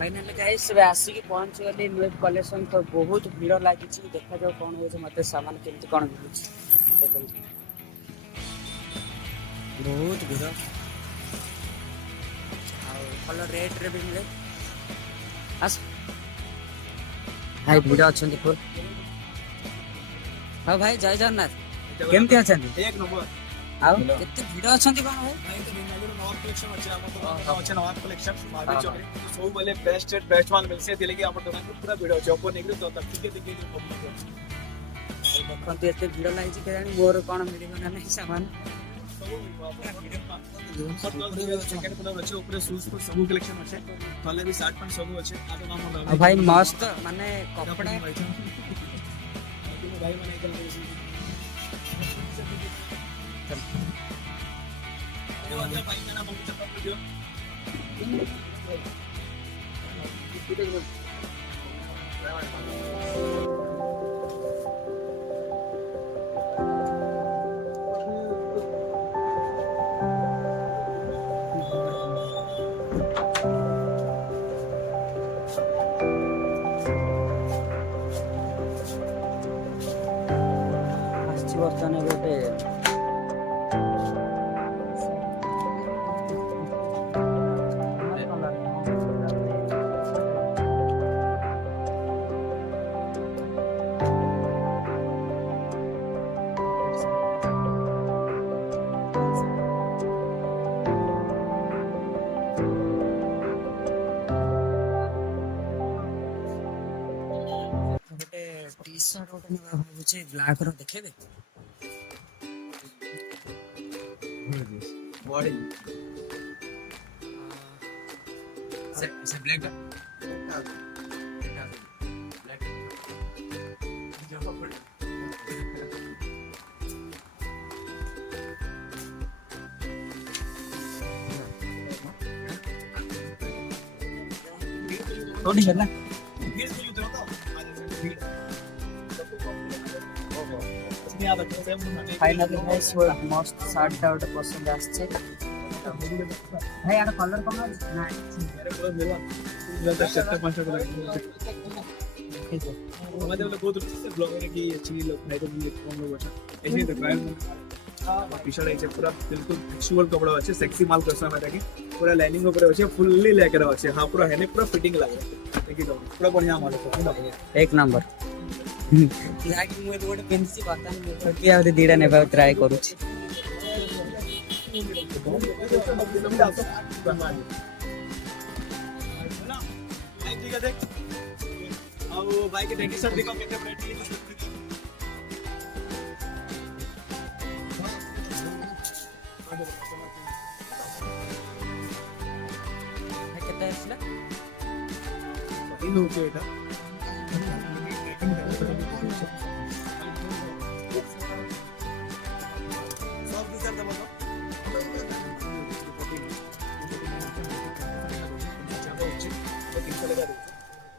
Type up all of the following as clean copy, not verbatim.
Finally guys ଏବେ ଆସିକି ପହଞ୍ଚି ଗଲି ନ୍ୟୁ କଲେକ୍ସନ ତ ବହୁତ ଭିଡ଼ ଲାଗିଛି ଦେଖାଯାଉ କ'ଣ ହେଉଛି ମୋତେ ସାମାନ କେମିତି କ'ଣ ମିଳୁଛି ଦେଖନ୍ତୁ ବହୁତ ଭିଡ଼ ଆଉ ଭଲ ରେଟ୍ରେ ବି ମିଳେ ଆସ ଭାଇ ଭିଡ଼ ଅଛନ୍ତି ଫୁଲ୍ ହଉ ଭାଇ ଜୟ ଜଗନ୍ନାଥ କେମିତି ଅଛନ୍ତି एक नंबर ଆଉ କେତେ ଭିଡ଼ ଅଛନ୍ତି କ'ଣ ଭାଇ भाई तो दिन आगे नवाब कलेक्शन अच्छे हम तो नाम अच्छे नवाब कलेक्शन मार्केट चौक तो सब वाले बेस्ट माल मिलसे दिले कि हम दुकान को पूरा वीडियो जॉब को निकले तो तक ठीक है पब्लिक ଦେଖନ୍ତୁ ଏତେ ଭିଡ଼ ଲାଗିଛି କେଜାଣି ମୋର କ'ଣ ମିଳିବ ନା ନାହିଁ ସାମାନ सेकंड कलर अच्छे ऊपर शूज पर सब कलेक्शन अच्छे तले भी 60 पॉइंट सब अच्छे आ तो नाम ଆଉ ଭାଇ ମସ୍ତ ମାନେ କପଡ଼ା भाई माने एकल ये वाला भाई का नाम हम चप्पल वीडियो ଆସିଛି ବର୍ତ୍ତମାନ ଗୋଟେ टी शर्ट ଗୋଟେ ନେବା ଭାବୁଛି ବ୍ଲାକ୍ ର ଦେଖେଇବେ बॉडी से ब्लैक तो नहीं करना फाइनली गाइस वो मस्त शर्ट टा ଗୋଟେ ପସନ୍ଦ ଆସିଛି ଭାଇ ଆର କଲର କଣ ଅଛି ନା मेरे को मेरा ज्यादा सेट पांच को हमारे वाले बहुत से ब्लॉगर की एक्चुअली लोग नहीं तो भी कौन लोग अच्छा ऐसे तो ट्रायल टी शर्ट ऐसे पूरा बिल्कुल एक्चुअल कपड़ा अच्छे सेक्सी माल कसम है ताकि पूरा लाइनिंग ऊपर अच्छे फुल्ली लेकर अच्छे हां पूरा है पूरा फिटिंग लगे देखिए तो पूरा बढ़िया माल है एक नंबर लागी ମୁଁ ଏବେ ଗୋଟେ ପିନ୍ଧିଛି ବର୍ତ୍ତମାନ କି ଆଉ ଦିଟା ନେବାକୁ ଟ୍ରାଏ କରୁଛି ठीक है देख अब भाई के टी शर्ट देखो कितने ब्रांड की କେତେ ଆସିଲା इन हो के এটা सब डिजाइन दबा दो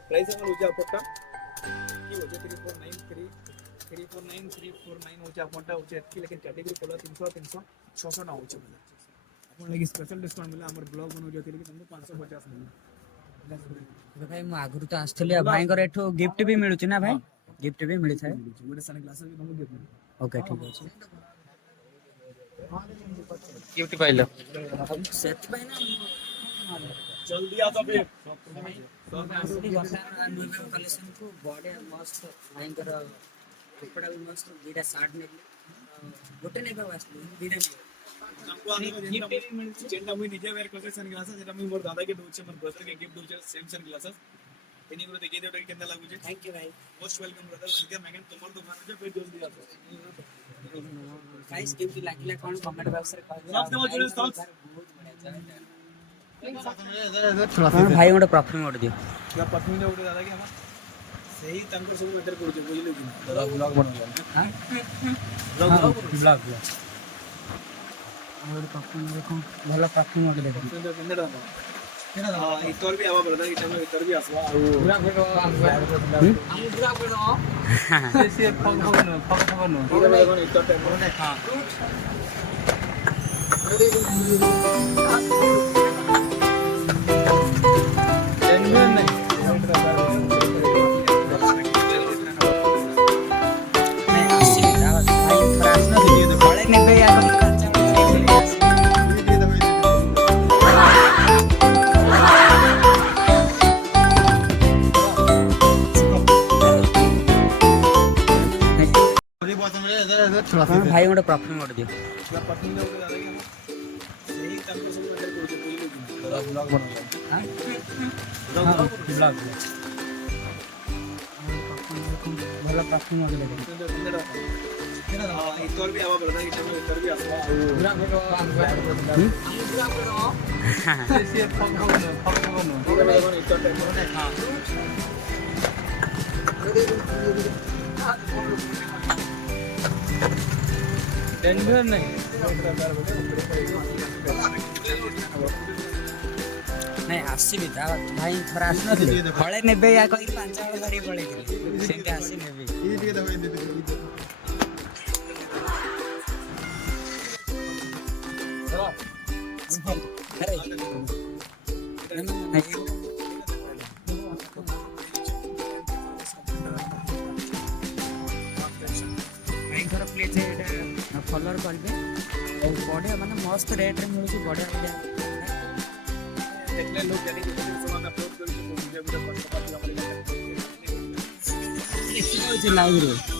प्राइस আমার উজা পট্টা কি হচ্ছে 3493 349349 হচ্ছে আপনারটা হচ্ছে এতকি लेकिन कैटेगरी পড়া 300 300 600 না হচ্ছে ଆପଣ লাগি স্পেশাল ডিসকাউন্ট মিলে আমার ব্লগ বনଉ যাଉଥିଲି କି ତମକୁ 550 ମିଳିବ ଭାଇ ମୁଁ ଆଗରୁ ତ ଆସିଥିଲି ଆଉ ଭାଇଙ୍କର ଏଠୁ ଗିଫ୍ଟ ବି ମିଳୁଛି ନା ଭାଇ ଗିଫ୍ଟ ବି ମିଳିଥାଏ ଗୋଟେ ସାନ ଗ୍ଲାସ ବି ତମକୁ ଦେବି ଓକେ ଠିକ୍ ଅଛି गिफ्ट पाइल ସେଥିପାଇଁ ନା जल्दी आ सब କଲେକ୍ସନକୁ ବଢ଼ିଆ ମସ୍ତ ଭାଇଙ୍କର କପଡ଼ା ବି ମସ୍ତ ଦୁଇଟା ସାର୍ଟ ନେଲି ଗୋଟେ ନେବାକୁ ଆସିଲି ଦୁଇଟା ନେବି हमको आने में गिफ्ट भी मिलছে যেটা আমি নিজে বের করতে সান গ্লাস যেটা আমি মোর দাদা কে দউছে মোর ব্রাদার কে গিফট দউছে সেম সান গ্লাস এনি করে দেখিয়ে দেও কেমন লাগুছে থ্যাংক ইউ ভাই most welcome brother welcome again তোমার দোকান আছে ফের জলদি আসো গাইস কেমতি ଲାଗିଲା କ'ଣ କମେଣ୍ଟ ବକ୍ସରେ କହିବେ Socks ଦେବ ଜୋରେ socks। ବହୁତ ବଢ଼ିଆ ଭାଇ ଗୋଟେ ପ୍ରଫ୍ୟୁମ୍ ଗୋଟେ ଦିଅ या परफ्यूम दे उठे दादा के हम सही तंकर सब मैटर करू जे बुझिलो कि दादा ब्लॉग बनवा हां ब्लॉग ଗୋଟେ ପ୍ରଫ୍ୟୁମ୍ ଦେଖ ଭଲ ପ୍ରଫ୍ୟୁମ୍ ଗୋଟେ ଦେଖ କେନ୍ନେଟା हां इतर भी आवा ब्रदर इतर में इतर भी आसवा और पूरा फेर हम पूरा फेर से फग नो इतर टाइम हां जेन्युइन ଭାଇ ଗୋଟେ ପ୍ରଫ୍ୟୁମ୍ ଗୋଟେ ଦିଅ। ପୁରା ପସନ୍ଦ ଗୋଟେ ଦାଦା କି ସେଇ ତାଙ୍କୁ ସବୁ ବେଟର କରୁଛି ବୁଝିଲେ କି ବ୍ଲଗ ବନାଉଛନ୍ତି ହାଁ? ବ୍ଲଗ ବ୍ଲଗ ଭଲ ପ୍ରଫ୍ୟୁମ୍ ଗୋଟେ ଦେବେ। इतर भी आवा ब्रदर इतर भी आवा पूरा फोटो से फग फगन इतर टाइप हां डेंजर नहीं ନାଇଁ ଆସିବି ତା ଭାଇ ଥରେ ଆସିନଥିଲି ହଳେ ନେବେ ୟା କହିକି 5 ହଳ ଧରିକି ପଳେଇଥିଲି ସେମିତି ଆସି ନେବି। ये दिखे दवा दे दे ଆରେ ଭାଇଙ୍କର ପ୍ଲିଜ୍ ଏଇଟା ଫଲୋଅର୍ କରିବେ ଆଉ ବଢ଼ିଆ ମାନେ ମସ୍ତ ରେଟ୍ରେ ମିଳୁଛି ବଢ଼ିଆ ବଢ଼ିଆ देखले लोग जानी कि सामान अपलोड करके वीडियो वीडियो कस्ट कर ଲାଇଭ୍ରେ